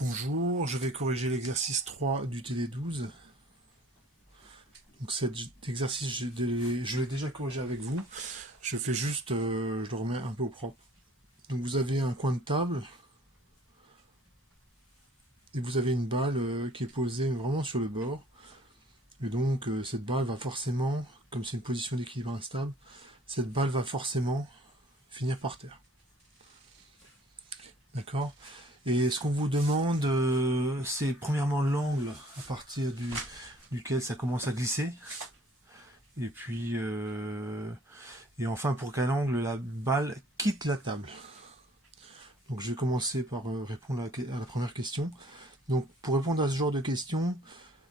Bonjour, je vais corriger l'exercice 3 du TD12. Donc cet exercice, je l'ai déjà corrigé avec vous. Je fais juste, je le remets un peu au propre. Donc vous avez un coin de table et vous avez une balle qui est posée vraiment sur le bord. Et donc cette balle va forcément, comme c'est une position d'équilibre instable, cette balle va forcément finir par terre. D'accord? Et ce qu'on vous demande, c'est premièrement l'angle à partir duquel ça commence à glisser. Et puis, et enfin, pour quel angle la balle quitte la table. Donc, je vais commencer par répondre à la première question. Donc, pour répondre à ce genre de questions,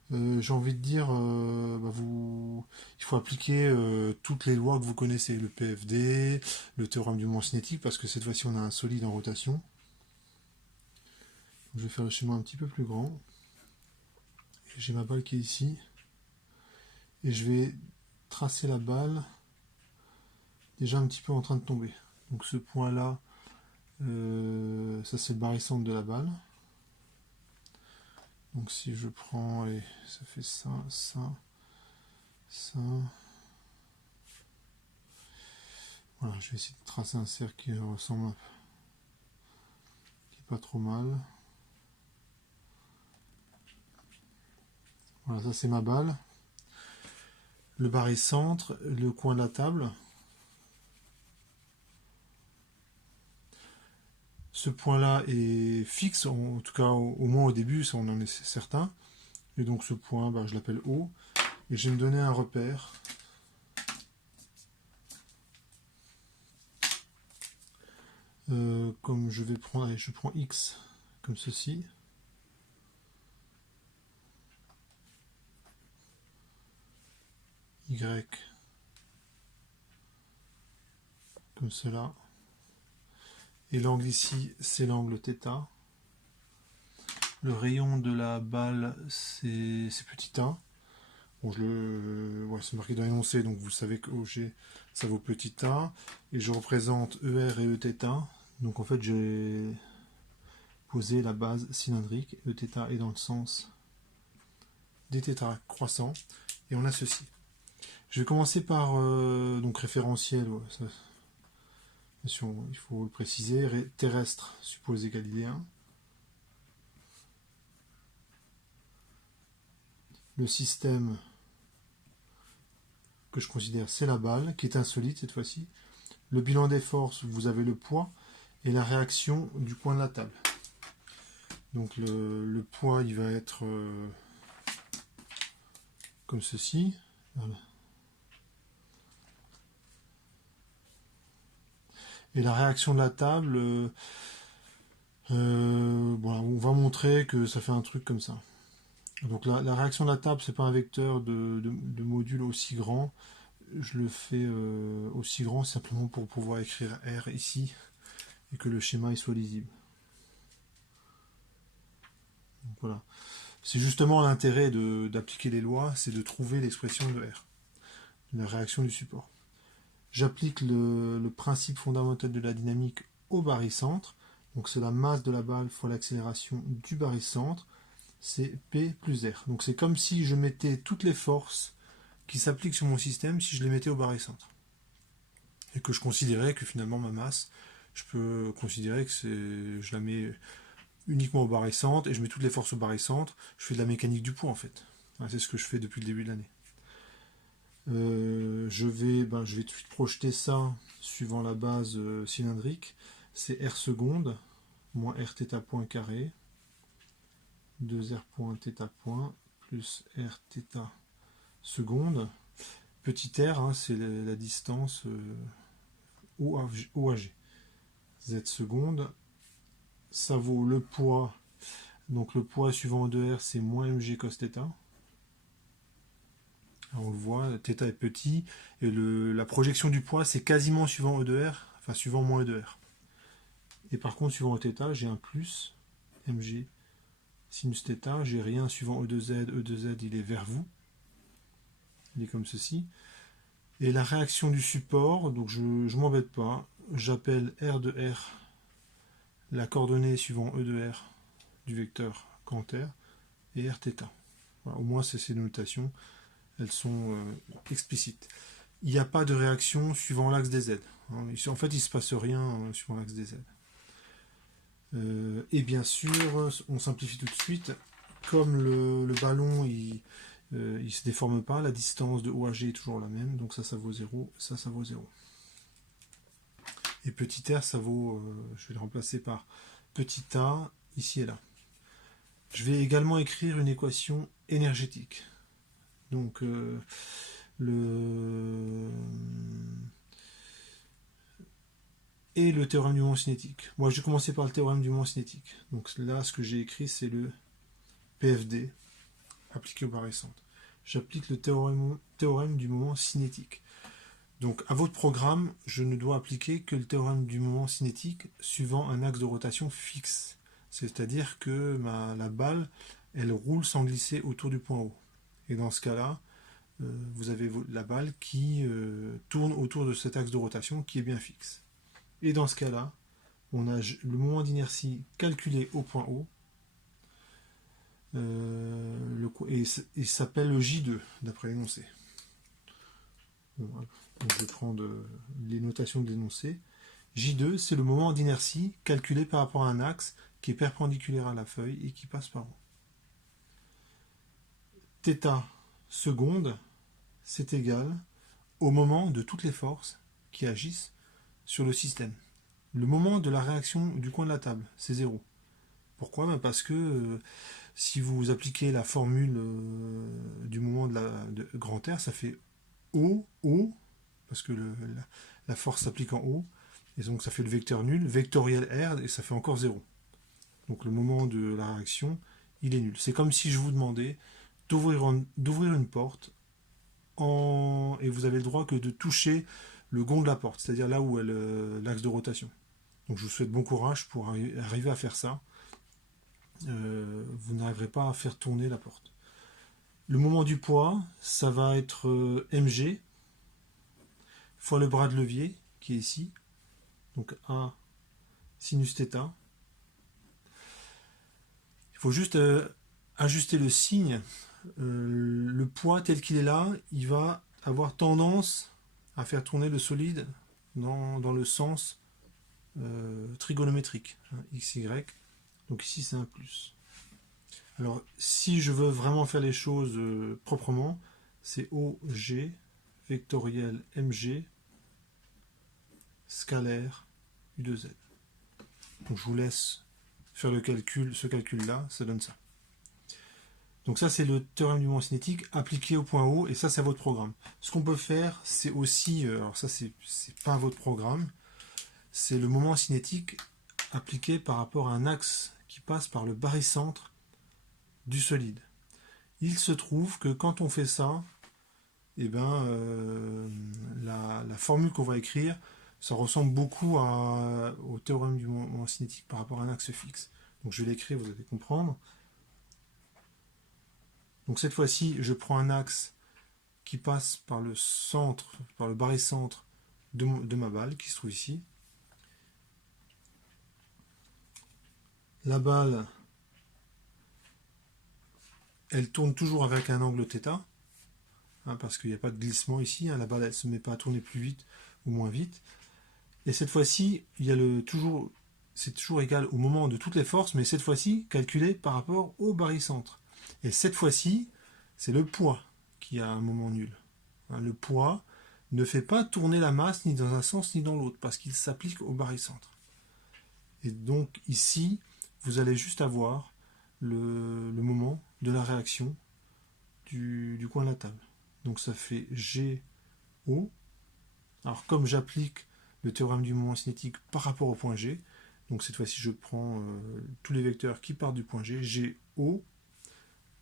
j'ai envie de dire, il faut appliquer toutes les lois que vous connaissez, le PFD, le théorème du moment cinétique, parce que cette fois-ci, on a un solide en rotation. Je vais faire le schéma un petit peu plus grand. J'ai ma balle qui est ici. Et je vais tracer la balle déjà un petit peu en train de tomber. Donc ce point-là, ça c'est le barycentre de la balle. Donc si je prends, et ça fait ça, ça, ça. Voilà, je vais essayer de tracer un cercle qui ressemble, qui est pas trop mal. Voilà, ça c'est ma balle. Le barycentre, le coin de la table. Ce point-là est fixe, en tout cas au moins au début, ça on en est certain. Et donc ce point, je l'appelle O. Et je vais me donner un repère. Comme je vais prendre, allez, je prends X comme ceci. Y comme cela. Et l'angle ici, c'est l'angle θ. Le rayon de la balle, c'est petit a. Bon, c'est marqué dans l'énoncé, donc vous savez que OG, ça vaut petit a. Et je représente ER et Eθ. Donc en fait, j'ai posé la base cylindrique. Eθ est dans le sens des θ croissants. Et on a ceci. Je vais commencer par donc référentiel. Ouais, ça, il faut le préciser. Terrestre supposé galiléen. Le système que je considère, c'est la balle, qui est insolite cette fois-ci. Le bilan des forces, vous avez le poids et la réaction du coin de la table. Donc le poids, il va être comme ceci. Voilà. Et la réaction de la table, on va montrer que ça fait un truc comme ça. Donc la réaction de la table, c'est pas un vecteur de module aussi grand. Je le fais aussi grand simplement pour pouvoir écrire R ici et que le schéma il soit lisible. Donc voilà. C'est justement l'intérêt d'appliquer les lois, c'est de trouver l'expression de R, la réaction du support. J'applique le principe fondamental de la dynamique au barycentre. Donc c'est la masse de la balle fois l'accélération du barycentre. C'est P plus R. Donc c'est comme si je mettais toutes les forces qui s'appliquent sur mon système si je les mettais au barycentre. Et que je considérais que finalement ma masse, je peux considérer que je la mets uniquement au barycentre et je mets toutes les forces au barycentre. Je fais de la mécanique du poids en fait. C'est ce que je fais depuis le début de l'année. Je vais tout de suite projeter ça suivant la base cylindrique. C'est R seconde moins Rθ point carré 2R point θ point plus Rθ seconde. Petit r, c'est la distance OAG. Z seconde. Ça vaut le poids. Donc le poids suivant E2R, c'est moins mg cos θ. Alors on le voit, θ est petit, et la projection du poids, c'est quasiment suivant E2R, enfin suivant moins E2R. Et par contre, suivant θ, j'ai un plus mg sinus θ, j'ai rien suivant E2Z, E2Z il est vers vous, il est comme ceci. Et la réaction du support, donc je ne m'embête pas, j'appelle R de R la coordonnée suivant E de R du vecteur grand R et Rθ. Voilà, au moins ces notations, elles sont explicites. Il n'y a pas de réaction suivant l'axe des Z. En fait, il ne se passe rien suivant l'axe des Z. Et bien sûr, on simplifie tout de suite. Comme le ballon, il ne se déforme pas, la distance de OAG est toujours la même. Donc ça vaut 0, ça vaut 0. Et petit r, ça vaut, je vais le remplacer par petit a, ici et là. Je vais également écrire une équation énergétique. Donc et le théorème du moment cinétique. Moi, je vais commencer par le théorème du moment cinétique. Donc là, ce que j'ai écrit, c'est le PFD appliqué aux barycentres. J'applique le théorème du moment cinétique. Donc, à votre programme, je ne dois appliquer que le théorème du moment cinétique suivant un axe de rotation fixe. C'est-à-dire que la balle, elle roule sans glisser autour du point O. Et dans ce cas-là, vous avez la balle qui tourne autour de cet axe de rotation qui est bien fixe. Et dans ce cas-là, on a le moment d'inertie calculé au point O. Et il s'appelle le J2, d'après l'énoncé. Voilà. Donc je prends les notations de l'énoncé. J2, c'est le moment d'inertie calculé par rapport à un axe qui est perpendiculaire à la feuille et qui passe par O. Θ seconde, c'est égal au moment de toutes les forces qui agissent sur le système. Le moment de la réaction du coin de la table, c'est 0. Pourquoi? Parce que si vous appliquez la formule du moment de grand R, ça fait O, parce que la force s'applique en haut, et donc ça fait le vecteur nul, vectoriel R, et ça fait encore 0. Donc le moment de la réaction, il est nul. C'est comme si je vous demandais d'ouvrir une porte, et vous avez le droit que de toucher le gond de la porte, c'est-à-dire là où est l'axe de rotation. Donc je vous souhaite bon courage pour arriver à faire ça. Vous n'arriverez pas à faire tourner la porte. Le moment du poids, ça va être mg fois le bras de levier qui est ici, donc A sinus θ. Il faut juste ajuster le signe. Le poids tel qu'il est là, il va avoir tendance à faire tourner le solide dans le sens trigonométrique, xy. Donc ici c'est un plus. Alors si je veux vraiment faire les choses proprement, c'est OG vectoriel mg scalaire u2z. Donc je vous laisse faire le calcul, ce calcul-là, ça donne ça. Donc ça c'est le théorème du moment cinétique appliqué au point O, et ça c'est votre programme. Ce qu'on peut faire, c'est aussi, alors ça c'est pas votre programme, c'est le moment cinétique appliqué par rapport à un axe qui passe par le barycentre du solide. Il se trouve que quand on fait ça, eh ben, la formule qu'on va écrire, ça ressemble beaucoup au théorème du moment cinétique par rapport à un axe fixe. Donc je vais l'écrire, vous allez comprendre. Donc cette fois-ci, je prends un axe qui passe par le centre, par le barycentre de ma balle, qui se trouve ici. La balle, elle tourne toujours avec un angle θ, parce qu'il n'y a pas de glissement ici. La balle, elle ne se met pas à tourner plus vite ou moins vite. Et cette fois-ci, c'est toujours égal au moment de toutes les forces, mais cette fois-ci calculé par rapport au barycentre. Et cette fois-ci, c'est le poids qui a un moment nul. Le poids ne fait pas tourner la masse ni dans un sens ni dans l'autre, parce qu'il s'applique au barycentre. Et donc ici, vous allez juste avoir le moment de la réaction du coin de la table. Donc ça fait GO. Alors comme j'applique le théorème du moment cinétique par rapport au point G, donc cette fois-ci je prends tous les vecteurs qui partent du point G, GO,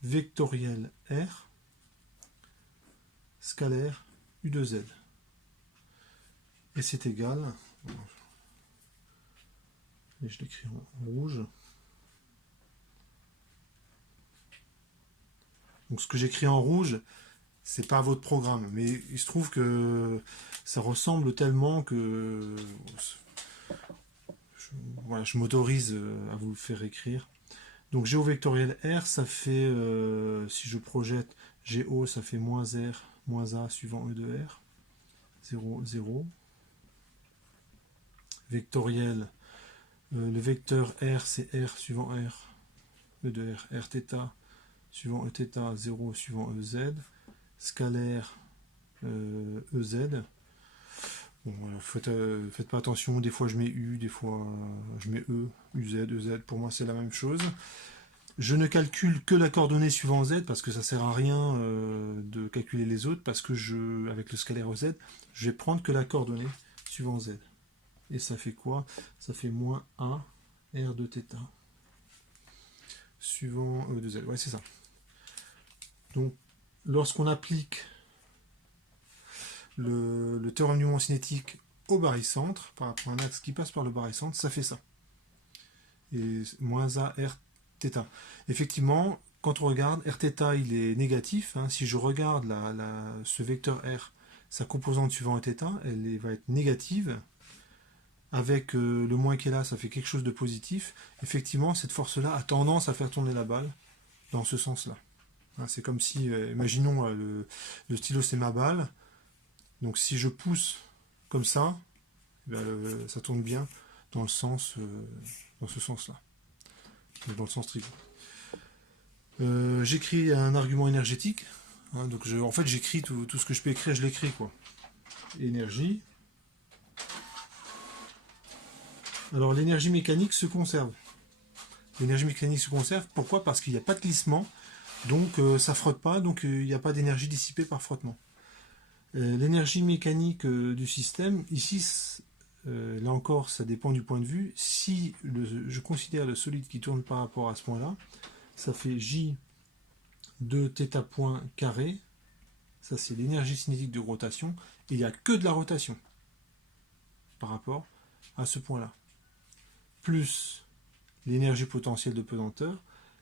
vectoriel R, scalaire U2Z. Et c'est égal, et je l'écris en rouge. Donc ce que j'écris en rouge, c'est pas votre programme, mais il se trouve que ça ressemble tellement que je m'autorise à vous le faire écrire. Donc géo vectoriel R, ça fait, si je projette géo, ça fait moins R, moins A suivant E de R, 0, 0. Vectoriel, le vecteur R, c'est R suivant R, E de R, R θ, suivant E θ, 0 suivant EZ. Scalaire, EZ. Bon, faites pas attention, des fois je mets U, des fois je mets E, UZ, EZ, pour moi c'est la même chose. Je ne calcule que la coordonnée suivant Z parce que ça sert à rien de calculer les autres, parce que avec le scalaire EZ, je vais prendre que la coordonnée suivant Z. Et ça fait quoi? Ça fait moins A R de θ suivant E de Z. Ouais, c'est ça. Donc, lorsqu'on applique le théorème du moment cinétique au barycentre, par rapport à un axe qui passe par le barycentre, ça fait ça. Et moins A R θ. Effectivement, quand on regarde, Rθ il est négatif. Hein. Si je regarde ce vecteur R, sa composante suivant θ, elle va être négative. Avec le moins qui est là, ça fait quelque chose de positif. Effectivement, cette force-là a tendance à faire tourner la balle dans ce sens-là. Hein, c'est comme si, imaginons, le stylo c'est ma balle. Donc si je pousse comme ça, ça tourne bien dans le sens, dans ce sens-là, dans le sens trigo. J'écris un argument énergétique. Hein, donc en fait, j'écris tout ce que je peux écrire, je l'écris quoi. Énergie. Alors l'énergie mécanique se conserve. L'énergie mécanique se conserve. Pourquoi? Parce qu'il n'y a pas de glissement, donc ça frotte pas, donc il n'y a pas d'énergie dissipée par frottement. L'énergie mécanique du système, ici, là encore, ça dépend du point de vue. Si je considère le solide qui tourne par rapport à ce point-là, ça fait J de θ point carré. Ça, c'est l'énergie cinétique de rotation. Et il n'y a que de la rotation par rapport à ce point-là. Plus l'énergie potentielle de pesanteur.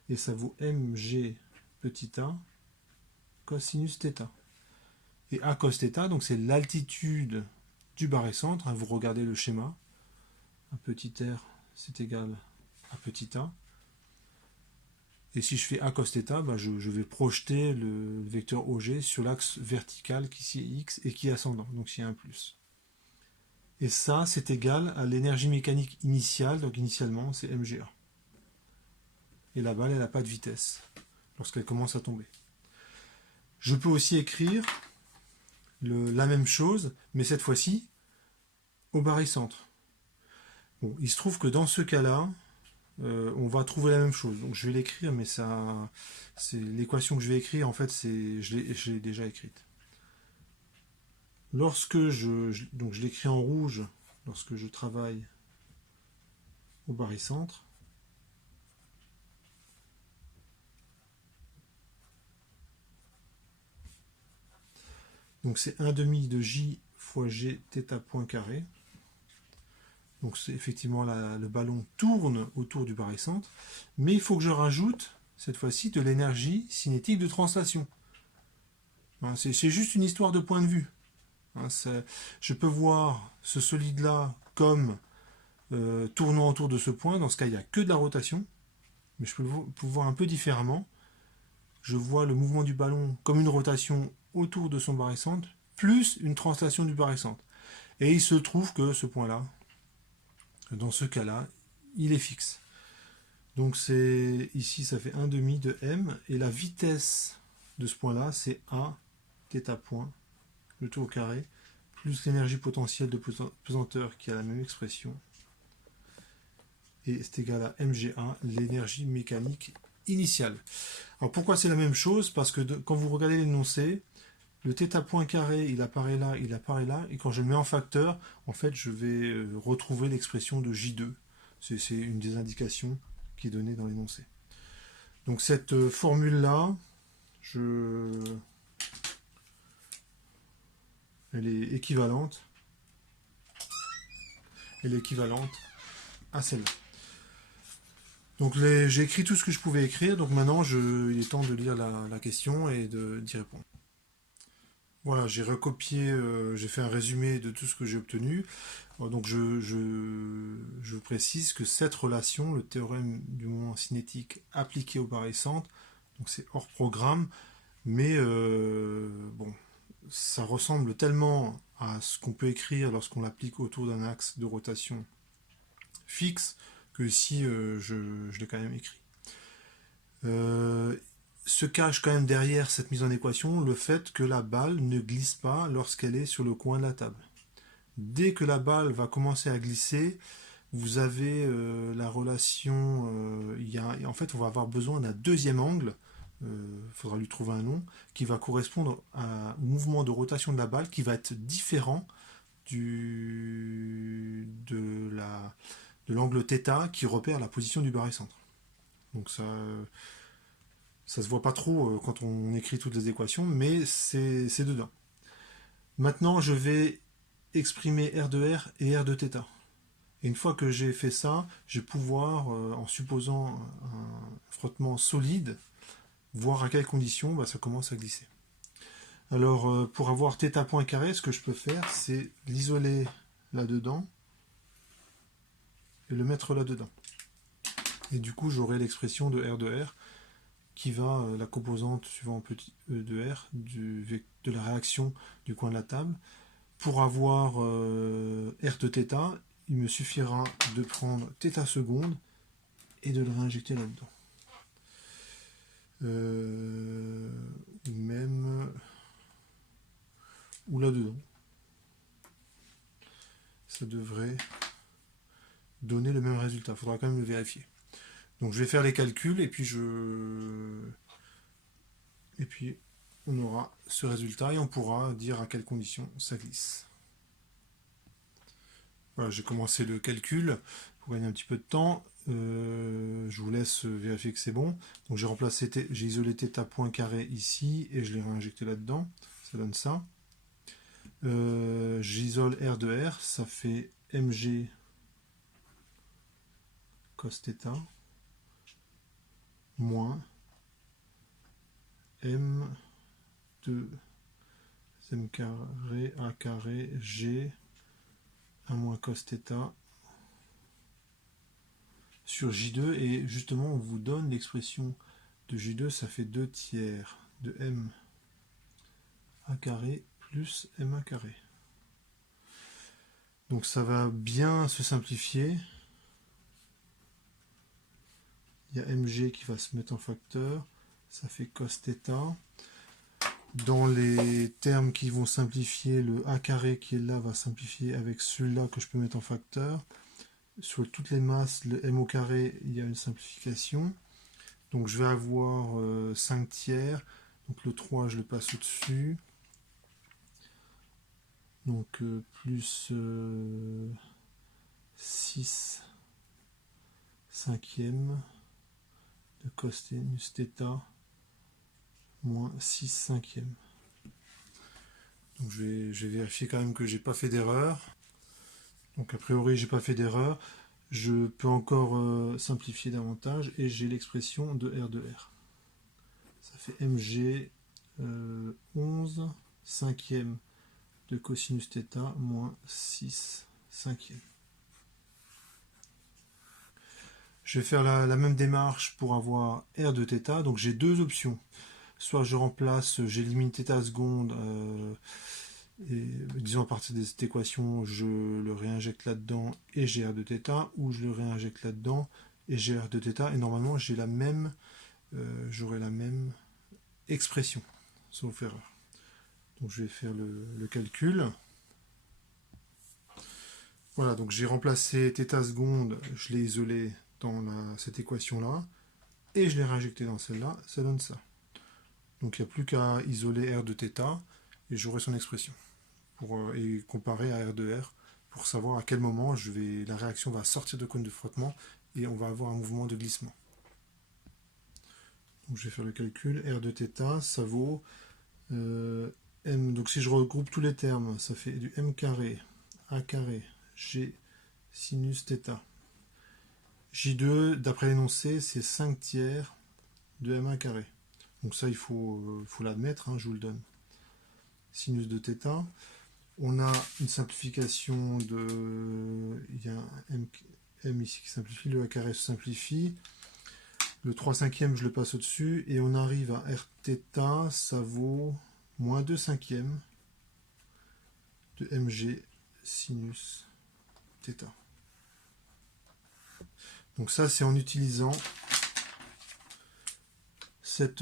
Et ça vaut mg petit a cosinus θ. Et a cos θ, donc c'est l'altitude du barycentre. Hein, vous regardez le schéma. Un petit r, c'est égal à petit a. Et si je fais a cos θ, je vais projeter le vecteur OG sur l'axe vertical qui ici est x et qui est ascendant, donc c'est un plus. Et ça, c'est égal à l'énergie mécanique initiale, donc initialement, c'est mga. Et la balle, elle n'a pas de vitesse lorsqu'elle commence à tomber. Je peux aussi écrire la même chose, mais cette fois-ci, au barycentre. Bon, il se trouve que dans ce cas-là, on va trouver la même chose. Donc je vais l'écrire, mais ça, c'est l'équation que je vais écrire, en fait, je l'ai déjà écrite. Lorsque donc je l'écris en rouge, lorsque je travaille au barycentre, donc c'est 1/2 de J fois G θ point carré. Donc c'est effectivement le ballon tourne autour du barycentre, mais il faut que je rajoute cette fois-ci de l'énergie cinétique de translation. Hein, c'est juste une histoire de point de vue. Hein, je peux voir ce solide-là comme tournant autour de ce point. Dans ce cas, il n'y a que de la rotation, mais je peux voir un peu différemment. Je vois le mouvement du ballon comme une rotation autour de son barycentre, plus une translation du barycentre. Et il se trouve que ce point-là, dans ce cas-là, il est fixe. Donc ici, ça fait 1/2 de m, et la vitesse de ce point-là, c'est a θ point, le tout au carré, plus l'énergie potentielle de pesanteur qui a la même expression, et c'est égal à mga, l'énergie mécanique initiale. Alors pourquoi c'est la même chose? Parce que quand vous regardez l'énoncé, le θ point carré, il apparaît là, et quand je le mets en facteur, en fait, je vais retrouver l'expression de J2. C'est une des indications qui est donnée dans l'énoncé. Donc cette formule-là, elle est équivalente. À celle-là. Donc j'ai écrit tout ce que je pouvais écrire, donc maintenant il est temps de lire la question et d'y répondre. Voilà, j'ai recopié, j'ai fait un résumé de tout ce que j'ai obtenu. Donc je précise que cette relation, le théorème du moment cinétique appliqué aux barres centres, donc c'est hors programme, mais bon, ça ressemble tellement à ce qu'on peut écrire lorsqu'on l'applique autour d'un axe de rotation fixe que ici je l'ai quand même écrit. Se cache quand même derrière cette mise en équation le fait que la balle ne glisse pas lorsqu'elle est sur le coin de la table. Dès que la balle va commencer à glisser, vous avez la relation, en fait on va avoir besoin d'un deuxième angle, il faudra lui trouver un nom, qui va correspondre au mouvement de rotation de la balle qui va être différent de l'angle θ qui repère la position du barycentre. Donc ça se voit pas trop quand on écrit toutes les équations, mais c'est dedans. Maintenant, je vais exprimer R de R et R de θ. Et une fois que j'ai fait ça, je vais pouvoir, en supposant un frottement solide, voir à quelles conditions ça commence à glisser. Alors, pour avoir θ point carré, ce que je peux faire, c'est l'isoler là-dedans et le mettre là-dedans. Et du coup, j'aurai l'expression de R de R qui va, la composante suivant petit e de R, de la réaction du coin de la table. Pour avoir R de θ, il me suffira de prendre θ seconde et de le réinjecter là-dedans. Ou là-dedans. Ça devrait donner le même résultat. Il faudra quand même le vérifier. Donc je vais faire les calculs et puis on aura ce résultat et on pourra dire à quelles conditions ça glisse. Voilà, j'ai commencé le calcul pour gagner un petit peu de temps. Je vous laisse vérifier que c'est bon. Donc j'ai isolé θ point carré ici et je l'ai réinjecté là-dedans. Ça donne ça. J'isole R de R, ça fait mg cos θ moins m de m carré a carré g 1 moins cos θ sur J2, et justement on vous donne l'expression de J2, ça fait 2 tiers de m a carré plus m a carré. Donc ça va bien se simplifier. Il y a mg qui va se mettre en facteur, ça fait cos θ. Dans les termes qui vont simplifier, le a carré qui est là va simplifier avec celui-là que je peux mettre en facteur. Sur toutes les masses, le m au carré, il y a une simplification. Donc je vais avoir 5 tiers. Donc le 3, je le passe au-dessus. Donc plus 6 cinquièmes de cosinus θ moins 6 cinquièmes. Donc je vais vérifier quand même que j'ai pas fait d'erreur. Donc a priori j'ai pas fait d'erreur. Je peux encore simplifier davantage et j'ai l'expression de R de R. Ça fait mg 11 cinquièmes de cosinus θ moins 6 cinquièmes. Je vais faire la même démarche pour avoir R de θ. Donc j'ai deux options. Soit je remplace, j'élimine θ seconde, et disons à partir de cette équation, je le réinjecte là-dedans et j'ai R de θ, ou je le réinjecte là-dedans et j'ai R de θ, et normalement j'ai j'aurai la même expression, sauf erreur. Donc je vais faire le calcul. Voilà, donc j'ai remplacé θ seconde, je l'ai isolé dans cette équation-là, et je l'ai réinjecté dans celle-là, ça donne ça. Donc il n'y a plus qu'à isoler R de θ, et j'aurai son expression. Et comparer à R de R, pour savoir à quel moment la réaction va sortir de cône de frottement, et on va avoir un mouvement de glissement. Donc je vais faire le calcul, R de θ, ça vaut m, donc si je regroupe tous les termes, ça fait du m carré, a carré, g sinus θ. J2, d'après l'énoncé, c'est 5 tiers de m1 carré. Donc ça, il faut l'admettre, hein, je vous le donne. sinus de θ. On a une simplification de... Il y a un m ici qui simplifie, le a carré se simplifie. Le 3/5, je le passe au-dessus. Et on arrive à Rθ, ça vaut moins 2/5 de mg sinus θ. Donc ça, c'est en utilisant cette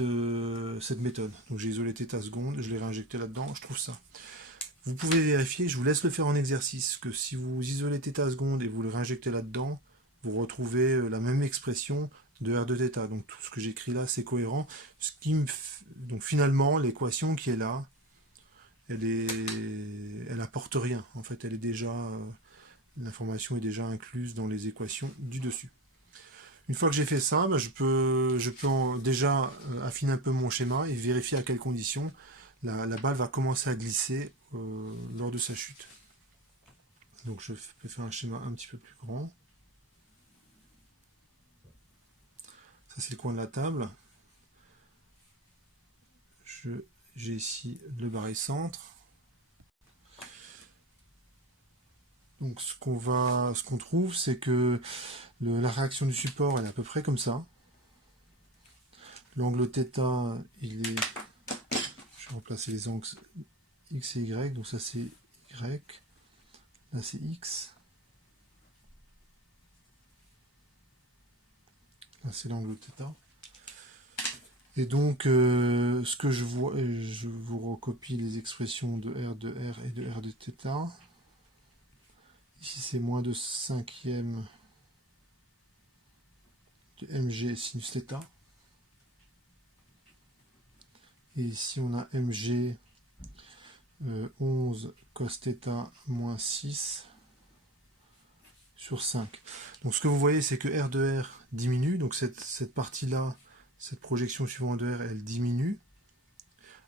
méthode. Donc j'ai isolé θ seconde, je l'ai réinjecté là-dedans, je trouve ça. Vous pouvez vérifier, je vous laisse le faire en exercice, que si vous isolez θ seconde et vous le réinjectez là-dedans, vous retrouvez la même expression de R de θ. Donc tout ce que j'écris là, c'est cohérent. Donc finalement, l'équation qui est là, elle apporte rien. En fait, elle est déjà, l'information est déjà incluse dans les équations du dessus. Une fois que j'ai fait ça, je peux déjà affiner un peu mon schéma et vérifier à quelles conditions la balle va commencer à glisser lors de sa chute. Donc je vais faire un schéma un petit peu plus grand. Ça, c'est le coin de la table. J'ai ici le barycentre. Donc ce qu'on trouve, c'est que la réaction du support, elle est à peu près comme ça. L'angle θ, il est... Je vais remplacer les angles x et y. Donc ça, c'est y. Là, c'est x. Là, c'est l'angle θ. Et donc, ce que je vois, je vous recopie les expressions de R de R et de R de θ. Ici, c'est moins de 5e de mg sinus θ. Et ici, on a mg 11 cos θ moins 6 sur 5. Donc, ce que vous voyez, c'est que R de R diminue. Donc, cette partie-là, cette projection suivant de R, elle diminue.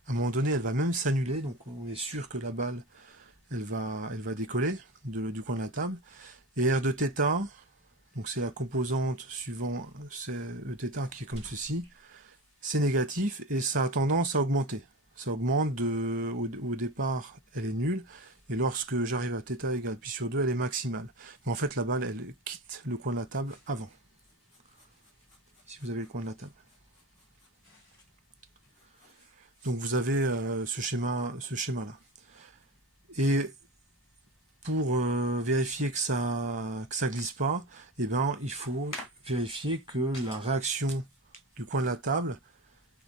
À un moment donné, elle va même s'annuler. Donc, on est sûr que la balle, elle va décoller du coin de la table. Et R de θ, donc c'est la composante suivant Eθ qui est comme ceci, c'est négatif et ça a tendance à augmenter. Ça augmente, au départ, elle est nulle, et lorsque j'arrive à θ égale pi sur 2, elle est maximale. Mais en fait, la balle, elle quitte le coin de la table avant. Si vous avez le coin de la table. Donc vous avez ce schéma-là. Et pour vérifier que ça glisse pas, eh ben, il faut vérifier que la réaction du coin de la table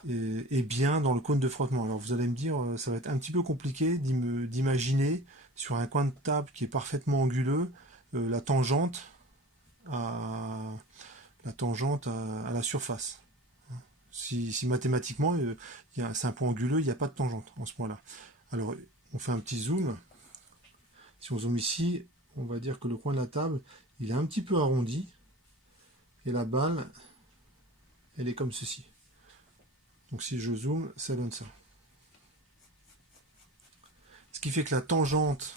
est bien dans le cône de frottement. Alors vous allez me dire, ça va être un petit peu compliqué d'imaginer sur un coin de table qui est parfaitement anguleux la tangente à la surface. Si mathématiquement, c'est un point anguleux, il n'y a pas de tangente en ce point-là. Alors on fait un petit zoom. Si on zoome ici, on va dire que le coin de la table, il est un petit peu arrondi. Et la balle, elle est comme ceci. Donc si je zoome, ça donne ça. Ce qui fait que la tangente,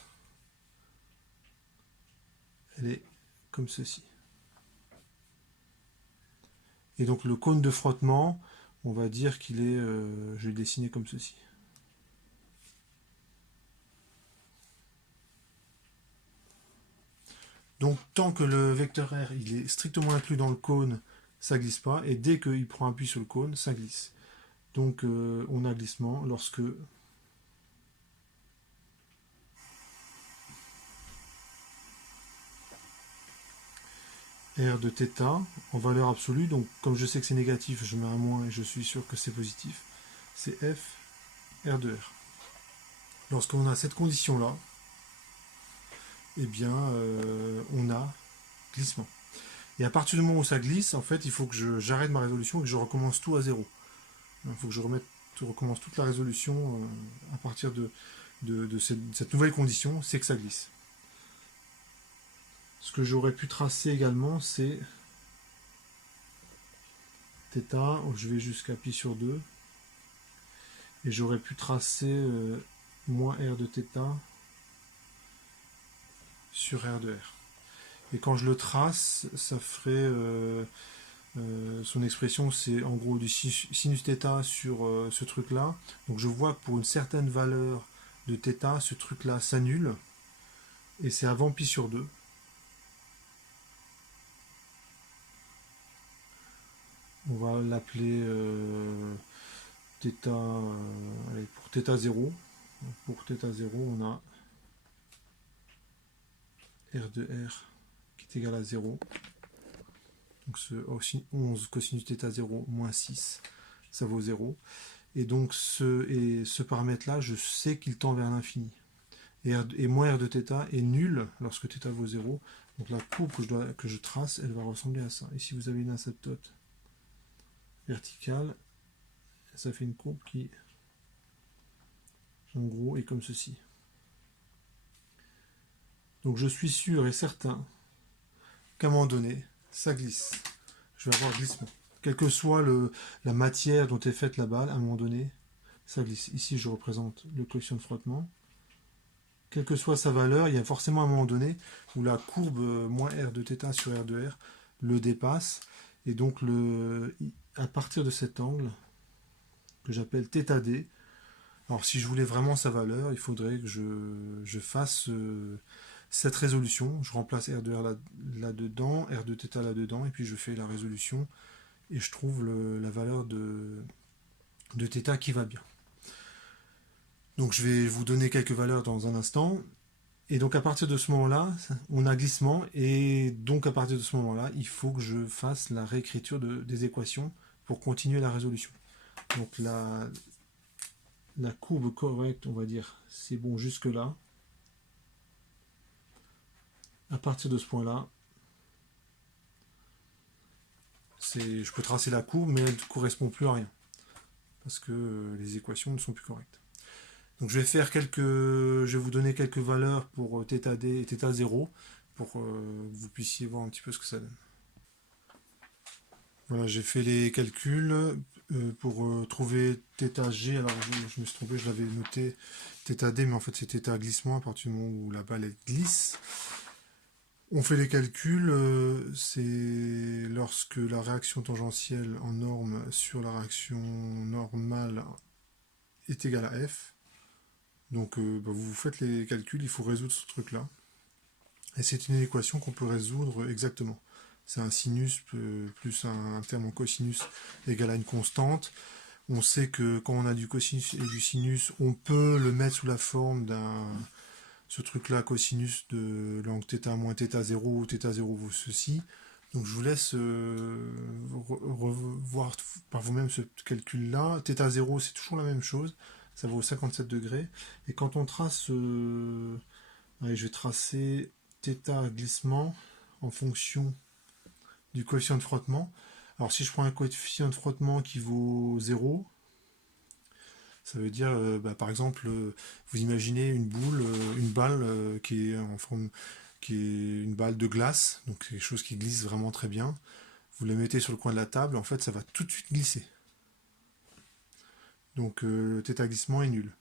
elle est comme ceci. Et donc le cône de frottement, on va dire qu'il est, je vais le dessiner comme ceci. Donc tant que le vecteur R il est strictement inclus dans le cône, ça glisse pas, et dès qu'il prend appui sur le cône, ça glisse. Donc on a glissement lorsque R de θ en valeur absolue, donc comme je sais que c'est négatif, je mets un moins et je suis sûr que c'est positif, c'est F R de R. Lorsqu'on a cette condition-là, eh bien on a glissement. Et à partir du moment où ça glisse, en fait, il faut que j'arrête ma résolution et que je recommence tout à zéro. Il faut que je recommence toute la résolution à partir de cette nouvelle condition, c'est que ça glisse. Ce que j'aurais pu tracer également, c'est θ, je vais jusqu'à pi sur 2, et j'aurais pu tracer moins R de θ sur R de R. Et quand je le trace, ça ferait son expression, c'est en gros du sinus θ sur ce truc-là. Donc je vois que pour une certaine valeur de θ, ce truc-là s'annule, et c'est avant pi sur 2. On va l'appeler θ, allez, pour θ0. Pour θ0, on a R de R qui est égal à 0. Donc ce 11 cosinus θ0 moins 6, ça vaut 0. Et donc ce paramètre-là, je sais qu'il tend vers l'infini. Et moins R de θ est nul lorsque θ vaut 0. Donc la courbe que je trace, elle va ressembler à ça. Ici, vous avez une asymptote verticale. Ça fait une courbe qui, en gros, est comme ceci. Donc je suis sûr et certain qu'à un moment donné, ça glisse. Je vais avoir glissement. Quelle que soit la matière dont est faite la balle, à un moment donné, ça glisse. Ici, je représente le coefficient de frottement. Quelle que soit sa valeur, il y a forcément un moment donné où la courbe moins R de θ sur R de R le dépasse. Et donc, à partir de cet angle, que j'appelle θd, alors si je voulais vraiment sa valeur, il faudrait que je fasse cette résolution. Je remplace R de R là-dedans, R de θ là-dedans, et puis je fais la résolution, et je trouve la valeur de θ qui va bien. Donc je vais vous donner quelques valeurs dans un instant. Et donc à partir de ce moment-là, on a glissement. Et donc à partir de ce moment-là, il faut que je fasse la réécriture des équations pour continuer la résolution. Donc la courbe correcte, on va dire, c'est bon jusque-là. À partir de ce point-là, je peux tracer la courbe, mais elle ne correspond plus à rien. Parce que les équations ne sont plus correctes. Donc je vais vous donner quelques valeurs pour θd et θ0 pour que vous puissiez voir un petit peu ce que ça donne. Voilà, j'ai fait les calculs pour trouver θg. Alors je me suis trompé, je l'avais noté θd, mais en fait c'est θ glissement à partir du moment où la balle glisse. On fait les calculs, c'est lorsque la réaction tangentielle en norme sur la réaction normale est égale à f. Donc vous faites les calculs, il faut résoudre ce truc-là. Et c'est une équation qu'on peut résoudre exactement. C'est un sinus plus un terme en cosinus égal à une constante. On sait que quand on a du cosinus et du sinus, on peut le mettre sous la forme ce truc-là, cosinus de l'angle θ moins θ0, où θ0 vaut ceci. Donc je vous laisse revoir par vous-même ce calcul-là. θ0, c'est toujours la même chose. Ça vaut 57 degrés. Et quand on trace... allez, je vais tracer θ glissement en fonction du coefficient de frottement. Alors si je prends un coefficient de frottement qui vaut 0, ça veut dire, par exemple, vous imaginez une balle qui est en forme, qui est une balle de glace, donc c'est quelque chose qui glisse vraiment très bien. Vous la mettez sur le coin de la table, en fait, ça va tout de suite glisser. Donc le θ glissement est nul.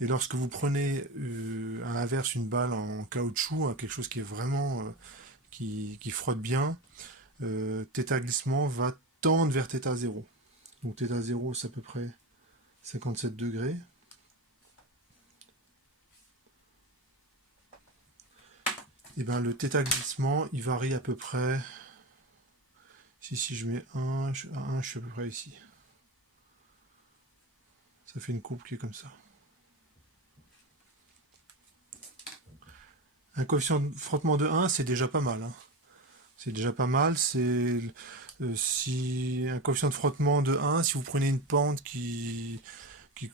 Et lorsque vous prenez à l'inverse une balle en caoutchouc, quelque chose qui est vraiment qui frotte bien, θ glissement va tendre vers θ0. Donc θ0 c'est à peu près 57 degrés. Et bien le θ glissement il varie à peu près. Si je mets 1, je suis à peu près ici. Ça fait une courbe qui est comme ça. Un coefficient de frottement de 1, c'est déjà pas mal. Hein. C'est déjà pas mal. C'est si un coefficient de frottement de 1, si vous prenez une pente qui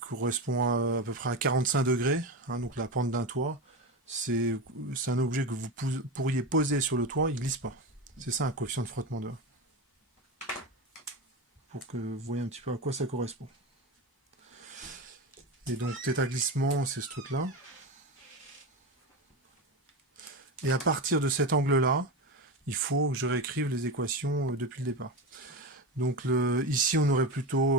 correspond à peu près à 45 degrés, hein, donc la pente d'un toit, c'est un objet que vous pourriez poser sur le toit, il ne glisse pas. C'est ça un coefficient de frottement de 1. Pour que vous voyez un petit peu à quoi ça correspond. Et donc θ glissement, c'est ce truc-là. Et à partir de cet angle-là, il faut que je réécrive les équations depuis le départ. Donc ici, on aurait plutôt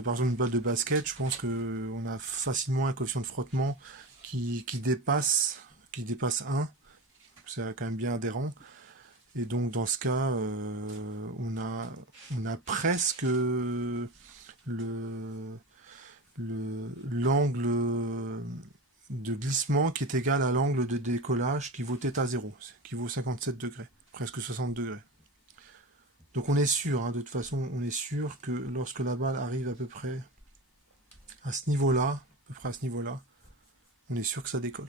par exemple une balle de basket. Je pense qu'on a facilement un coefficient de frottement qui dépasse 1. C'est quand même bien adhérent. Et donc dans ce cas, on a presque l'angle de glissement qui est égal à l'angle de décollage qui vaut θ0, qui vaut 57 degrés, presque 60 degrés. Donc on est sûr, hein, de toute façon, on est sûr que lorsque la balle arrive à peu près à ce niveau-là, on est sûr que ça décolle.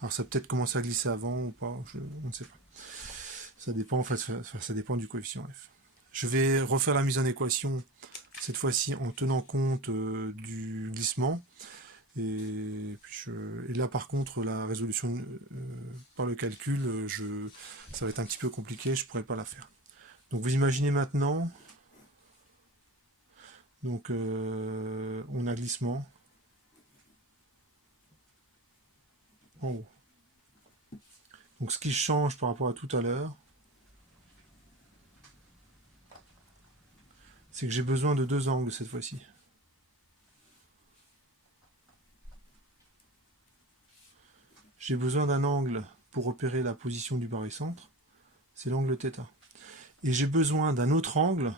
Alors ça peut-être commencé à glisser avant ou pas, on ne sait pas. Ça dépend, en fait, ça dépend du coefficient F. Je vais refaire la mise en équation, cette fois-ci en tenant compte du glissement. Et là, par contre, la résolution par le calcul, ça va être un petit peu compliqué, je ne pourrai pas la faire. Donc vous imaginez maintenant, donc on a glissement en haut. Donc ce qui change par rapport à tout à l'heure, c'est que j'ai besoin de deux angles cette fois-ci. J'ai besoin d'un angle pour repérer la position du barycentre, c'est l'angle θ. Et j'ai besoin d'un autre angle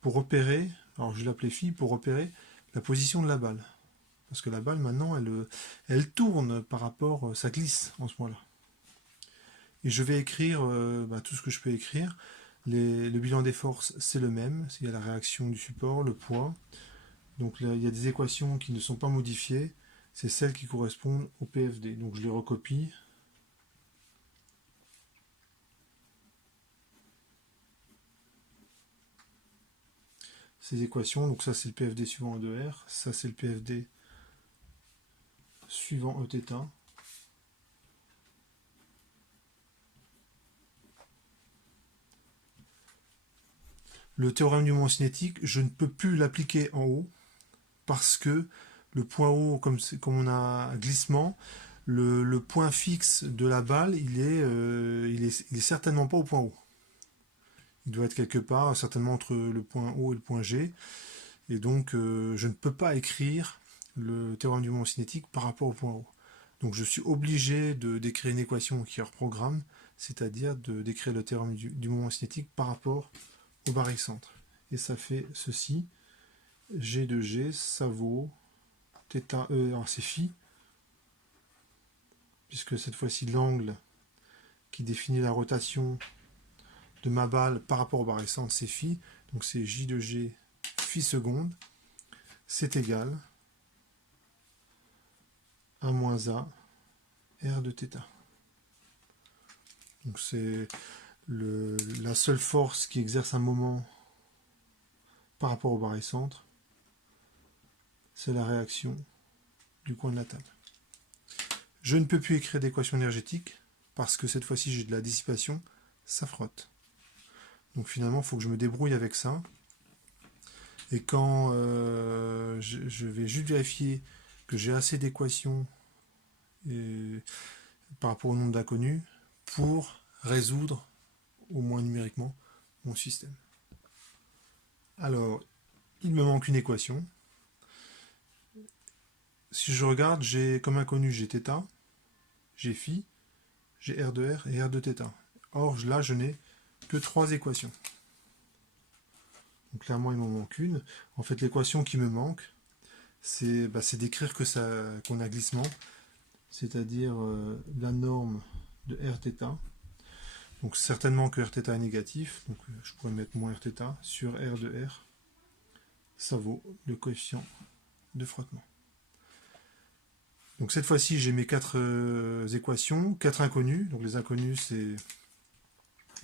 pour repérer, alors je vais l'appeler phi, pour repérer la position de la balle. Parce que la balle maintenant, elle tourne par rapport, ça glisse en ce moment-là. Et je vais écrire tout ce que je peux écrire. Le bilan des forces, c'est le même. Il y a la réaction du support, le poids. Donc là, il y a des équations qui ne sont pas modifiées. C'est celles qui correspondent au PFD. Donc je les recopie. Ces équations, donc ça c'est le PFD suivant E2R, ça c'est le PFD suivant Eθ. Le théorème du moment cinétique, je ne peux plus l'appliquer en haut parce que le point haut, comme on a un glissement, le point fixe de la balle, il est certainement pas au point haut. Il doit être quelque part, certainement entre le point O et le point G. Et donc, je ne peux pas écrire le théorème du moment cinétique par rapport au point O. Donc, je suis obligé d'écrire une équation qui reprogramme, c'est-à-dire d'écrire le théorème du moment cinétique par rapport au barycentre. Et ça fait ceci. G de G, ça vaut θ, alors c'est phi, puisque cette fois-ci l'angle qui définit la rotation de ma balle par rapport au barycentre, c'est phi. Donc c'est J de G phi seconde. C'est égal à moins A R de θ. Donc c'est la seule force qui exerce un moment par rapport au barycentre, c'est la réaction du coin de la table. Je ne peux plus écrire d'équation énergétique parce que cette fois-ci j'ai de la dissipation, ça frotte. Donc finalement il faut que je me débrouille avec ça. Et quand je vais juste vérifier que j'ai assez d'équations par rapport au nombre d'inconnus pour résoudre, au moins numériquement, mon système. Alors, il me manque une équation. Si je regarde, j'ai comme inconnu, j'ai θ, j'ai phi, j'ai R de R et R de θ. Or, là, je n'ai que trois équations. Donc clairement, il m'en manque une. En fait, l'équation qui me manque, c'est d'écrire qu'on a glissement, c'est-à-dire la norme de Rθ. Donc certainement que Rθ est négatif, donc je pourrais mettre moins Rθ sur R de R. Ça vaut le coefficient de frottement. Donc cette fois-ci, j'ai mes quatre équations, quatre inconnus. Donc les inconnus, c'est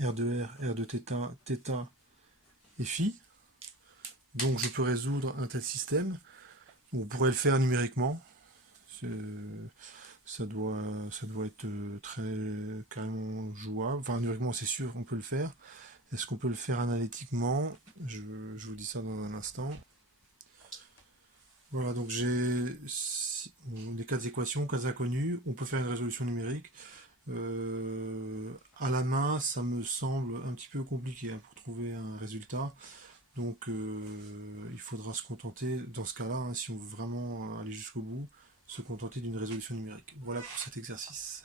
R de R, R de θ, θ et phi. Donc je peux résoudre un tel système. On pourrait le faire numériquement. Ça doit être très carrément jouable. Enfin, numériquement, c'est sûr, on peut le faire. Est-ce qu'on peut le faire analytiquement? Je vous dis ça dans un instant. Voilà, donc j'ai les quatre équations, quatre inconnues. On peut faire une résolution numérique. À la main, ça me semble un petit peu compliqué pour trouver un résultat. Donc il faudra se contenter, dans ce cas-là, si on veut vraiment aller jusqu'au bout, se contenter d'une résolution numérique. Voilà pour cet exercice.